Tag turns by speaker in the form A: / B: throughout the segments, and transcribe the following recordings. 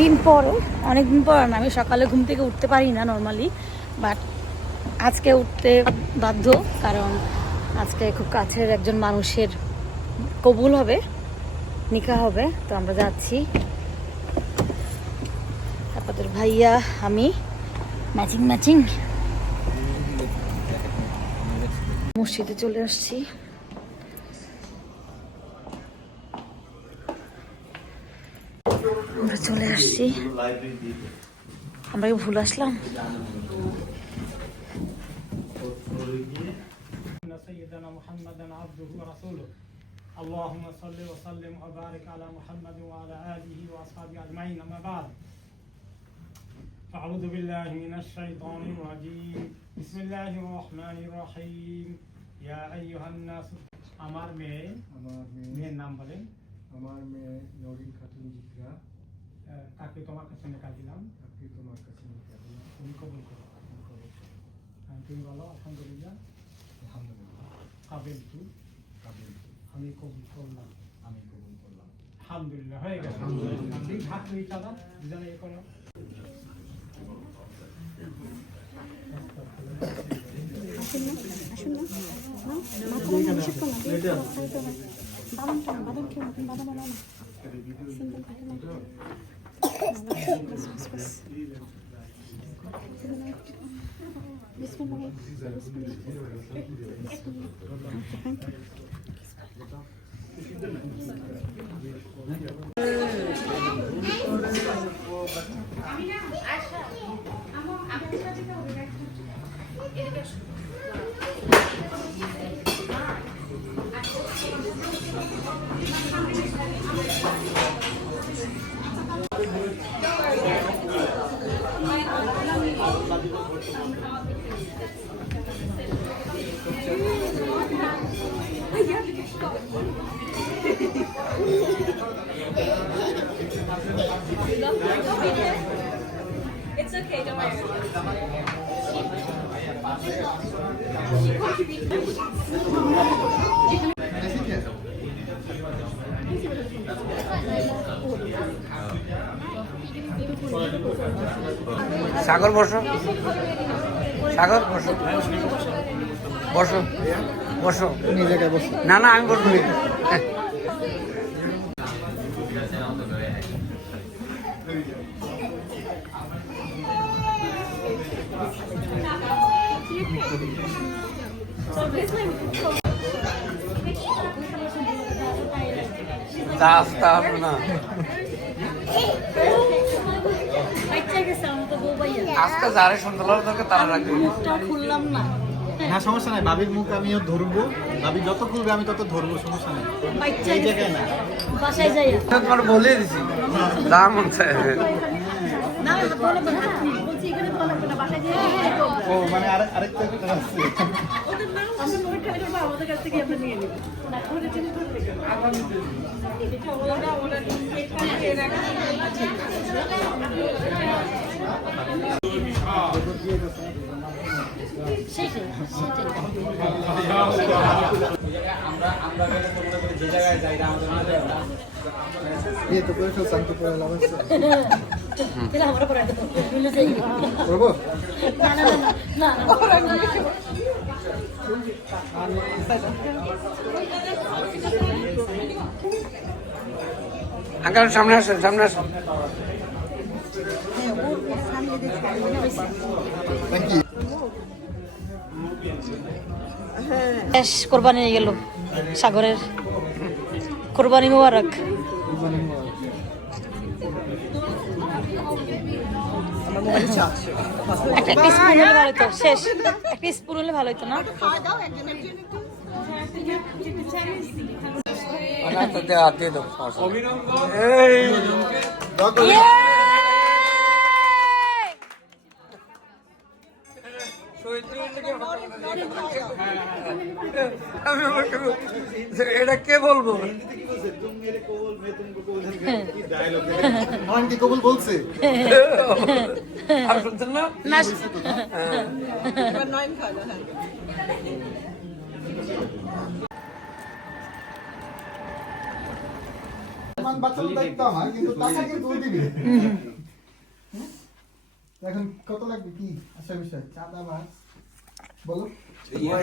A: দিন পরে, অনেক দিন পর আমি সকালে ঘুম থেকে উঠতে পারি না নর্মালি বাট আজকে উঠতে বাধ্য, কারণ আজকে খুব কাছের একজন মানুষের কবুল হবে, নিকা হবে, তো আমরা যাচ্ছি। তারপর ভাইয়া, আমি ম্যাচিং ম্যাচিং মসজিদে চলে আসছি। চলে আসছি আমরা কি ভুল আসলাম
B: ان سيدنا محمدا عبده ورسوله اللهم صل وسلم وبارك على محمد وعلى اله واصحابه اجمعين اما بعد فاعوذ بالله من الشيطان الرجيم بسم الله الرحمن الرحيم يا ايها الناس আমার মেয়ে
C: আমার
B: মেয়ের
C: মেয়ে
B: নাম বলেন
C: আমার মেয়ে নরিন খাতুন জিত্রা
B: আহ, তাকে তোমার কাছে নিকাল দিলাম
C: আপনি তোমার কাছে নিতে হবে
B: তুমি কবুল করো হ্যাঁ, তুমি বলো আলহামদুলিল্লাহ
C: আলহামদুলিল্লাহ
B: কাবিল তু
C: কাবিল
B: আমি কবুল করলাম
C: আমি কবুল করলাম
B: আলহামদুলিল্লাহ হয়ে গেছে দুই হাত দুই চাঁদা দুজনে এ করো
A: আসুন না আসুন না না মাথা নিষেধ করো না দিয়ে দাও, খাইতে হবে। বাদাম কেন বাদাম খেয়ে বাদাম আনো না সুন্দর খাইতে না বাস, বাস, বাস।
D: সাগর বসো। সাগর বসো। বসো। বসো।
C: জায়গায় বসো
D: না না আমি বসবো হবে না
A: বাচ্চা গেছে আমার তো বউ ভাইয়া
D: আজকে যারে লাগবে তোকে তারা রাখবে
A: খুললাম না।
C: না সমস্যা নাই। ভাবির মুখ আমিও ধরবো। ভাবি যত খুলবে আমি তত ধরবো সমস্যা নাই।
A: বাচ্চা
C: এই জায়গায় না।
A: বাসায় যাই
D: তোমার বলে দিছি। যা মন চায়।
A: না বলছি এখানে বাসায়
C: ও মানে আরেক আরেকটা আছে।
A: আমাদের কাছ থেকে নিয়ে
D: আঙ্কাল সামনে আসেন সামনে আসেন।
A: শেষ কোরবানি গেল সাগরের কোরবানি মোবারক। একটা স্পুন হলে ভালো হতো শেষ। একটা স্পুন হলে ভালো হতো না?
D: আচ্ছা, দে হাত দিয়ে দেবো সমস্যা নেই। এই আমি বলছি, যে এটা কে বলব
C: কবুল বলছে?
D: আর শুনছেন না?
A: না
C: মান দিবে। হুম? এখন কত লাগবে কি? আচ্ছা বিষয় চাঁদা বাস বলো
E: Yeah,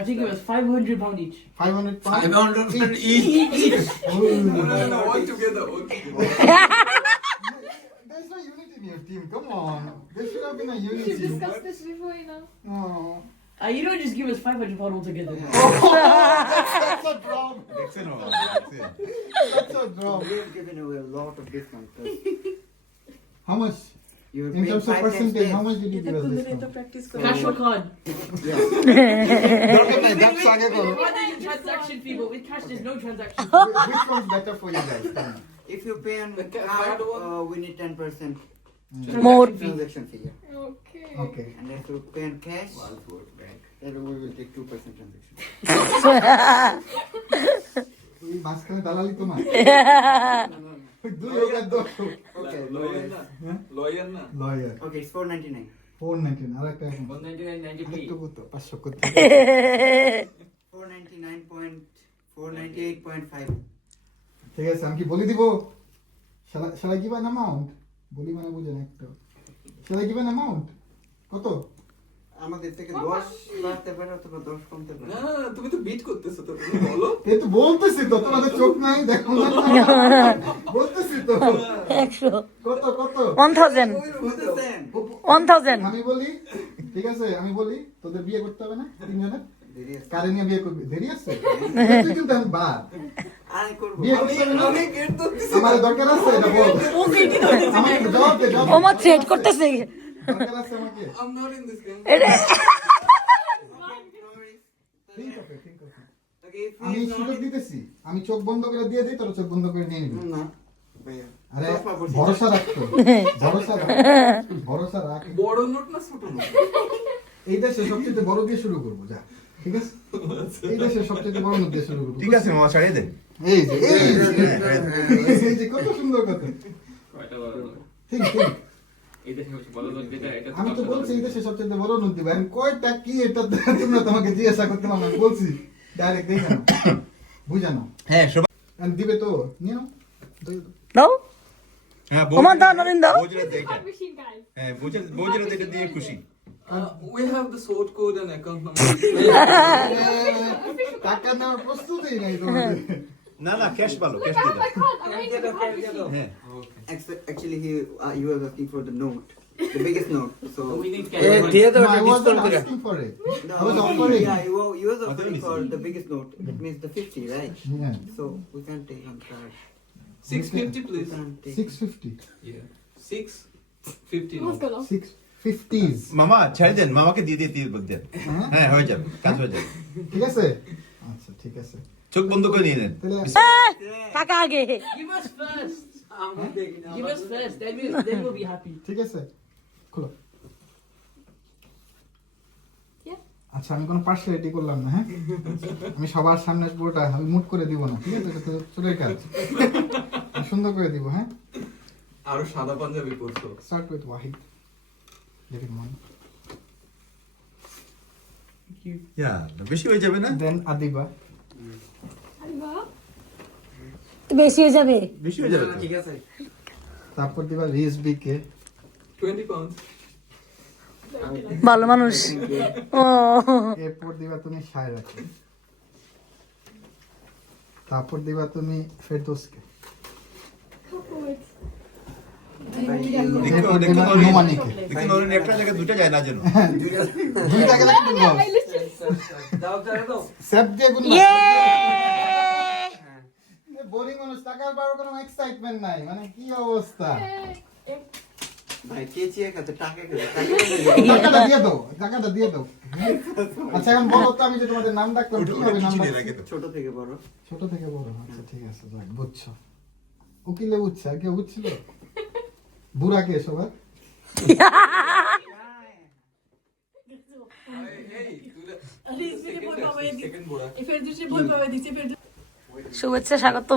E: I think it was 500 pound each.
C: 500
D: pound? 500 each. each.
F: Oh, no, no, no, all together. All together.
C: There's no unity in your team. Come on. There should have been a unity.
G: We should discuss this before, you know.
C: No.
E: Uh, you don't just give us 500 pound altogether.
C: Oh, that's, that's a drop.
H: That's,
C: that's a drop.
I: We have given away a lot of discounts.
C: How much?
I: You were
C: In
I: paying
C: terms of
I: five times
C: percentage,
I: less.
C: how much did you give us discount?
E: Cash or card?
C: দরকার নাই, ব্যবসা আগে করো।
E: Card is a transaction fee, but with cash there's no transaction.
C: Which one's better for you guys? Tell me.
I: If you pay on
F: The ca-
I: card,
F: card one?
I: uh, we need 10%
A: More.
I: transaction fee. yeah.
G: Okay.
C: Okay.
I: And if you pay on cash, then we will take 2% transaction.
C: ওই মাঝখানে দালালি তোমার ওই দুই হাজার দশ।
I: Okay,
F: Lawyer na. Lawyer. Na.
C: Lawyer
I: Okay, it's 499.
C: Four nineteen আর একটা এখন।
F: 199.93.
C: একটু তো পাঁচশো করতে
I: 499 point, 498.5.
C: ঠিক আছে আমি কি বলে দিব? শালা গিভ অ্যান অ্যামাউন্ট বলি মানে বুঝেন একটু। শালা গিভ অ্যান অ্যামাউন্ট কত?
I: আমাদের থেকে 10 বাড়তে পারে অথবা 10 কমতে পারে।
F: না তুমি তো বিট করতেছো তো তুমি বলো।
C: এই তো বলতেছি তো তোমাদের চোখ নাই দেখো না। বলতেছি তো।
A: একশো।
C: কত কত?
A: ওয়ান থাউজেন্ড
I: বুঝতেছেন?
A: ওয়ান থাউজেন্ড
C: আমি বলি ঠিক আছে আমি বলি তোদের বিয়ে করতে হবে না তিনজনের? কারে নিয়ে বিয়ে করবি? দেরি আছে? তুই কিন্তু আমি বাদ আমার দরকার আছে এটা বল। আমাকে জবাব দে জবাব দে।
A: ওমা থ্রেড করতেছে।
F: I am not in this game
A: এটা
C: ঠিক আছে ঠিক আছে
I: Okay, if
C: আমি
I: is
C: সুযোগ দিতেছি আমি চোখ বন্ধ করে দিয়ে দিই তোরা চোখ বন্ধ করে নিয়ে নিবি
I: না,
C: আরে ভরসা রাখতো ভরসা রাখ ভরসা রাখ
F: বড় নোট না ছোট নোট
C: এই দেশে সবচেয়ে বড় দিয়ে শুরু করব যা ঠিক আছে এই দেশে সবচেয়ে বড় নোট দিয়ে শুরু করব
H: ঠিক আছে মামা ছাড়িয়ে দেন
C: এই যে এই যে, এই যে কত সুন্দর কথা ঠিক ঠিক আমি তো বলছি এই দেশে সবচেয়ে বড় দিবে। আমি কয়টা কি এটা তোমরা তোমাকে জিজ্ঞাসা করতে আমি বলছি। ডাইরেক্ট দেখে নাও। বুঝে নাও।
H: হ্যাঁ
C: আর দিবে তো নিয়ে নাও। দাও।
H: হ্যাঁ
A: ওমা দাও নরিন দাও.
H: হ্যাঁ বৌজিরা বৌজিরা দেখে দিয়ে খুশি।
F: Uh, we have the sort code and account number.
C: টাকা নেওয়ার প্রস্তুতই নাই তোমাদের।
H: না না ক্যাশ ভালো ক্যাশ দিয়ে দাও. হ্যাঁ।
I: Actu- Actually, he, uh, you were asking for the note, the biggest note. So
F: we need
D: এ দিয়ে দাও
C: No, I
D: ডিসকাউন্ট
C: wasn't
D: করে
C: asking for it.
I: No,
C: I was offering.
I: Yeah, you, were- you was
H: What
I: offering
H: is
I: for
H: it?
I: the biggest note. It means the 50, right?
C: Yeah.
I: So we can't take on card.
F: 650
I: We
F: please.
I: can't take.
C: 650.
F: Yeah. 650
G: Let's go now.
C: 650s
H: মামা ছেড়ে দেন মামাকে দিয়ে দিয়ে দিয়ে দেন
C: হ্যাঁ?
H: হ্যাঁ হয়ে যাবে কাজ হয়ে যাবে
C: ঠিক আছে আচ্ছা ঠিক আছে
H: চোখ বন্ধ করে নিয়ে নেন
C: তাহলে
A: টাকা আগে
E: Give us first. Give us first, then we'll, then we'll be happy.
C: ঠিক আছে খুলো।
G: Yeah.
C: আচ্ছা আমি কোনো পার্সিয়ালিটি করলাম না হ্যাঁ? আমি সবার সামনে পুরোটা আমি মুট করে দিব না ঠিক আছে? তো চুলের কাজ। সুন্দর করে দিব হ্যাঁ?
F: আরও সাদা panjabi পরছো।
C: Start with Wahid living one
H: ইয়া বেশি হয়ে যাবে না?
C: দেন আদিবা
G: Hello.
A: তো বেশি হয়ে যাবে।
H: বেশি হয়ে যাবে
I: ঠিক আছে।
C: তারপর দিবা রিএসবি কে
F: 20 pounds.
A: ভালো মানুষ। ও।
C: এরপর দিবা তুমি সায়রাকে তারপর দিবা তুমি ফেরদোসকে।
H: দুটো যায় না যেন।
C: দুই টাকা লাগবে
G: Yeah, my list
C: সেভ দিয়ে গুণ বোরিং মানুষ টাকার কোনো এক্সাইটমেন্ট নাই। মানে কি অবস্থা?
I: ভাই কে চেয়ে খাতে? টাকা
C: টাকাটা দিয়ে দাও টাকাটা দিয়ে দাও। আচ্ছা এখন বলো তো আমি যে তোমাদের নাম ডাকলাম কীভাবে নাম
I: ছোট থেকে বড়।
C: ছোট থেকে বড় আচ্ছা ঠিক আছে যাক বুঝছ। উকিলে বুঝছে আর কেউ বুঝছিল? বুড়া। কে সবার
F: Why are you
C: তো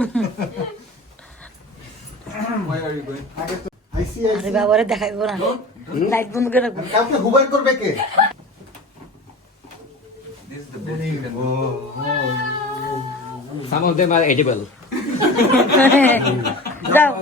C: আইসি
A: আরে বাবারে দেখাইবো না। লাইট বন্ধ করে রাখব।
C: কাউকে হুবার করবে কে?
G: যাও।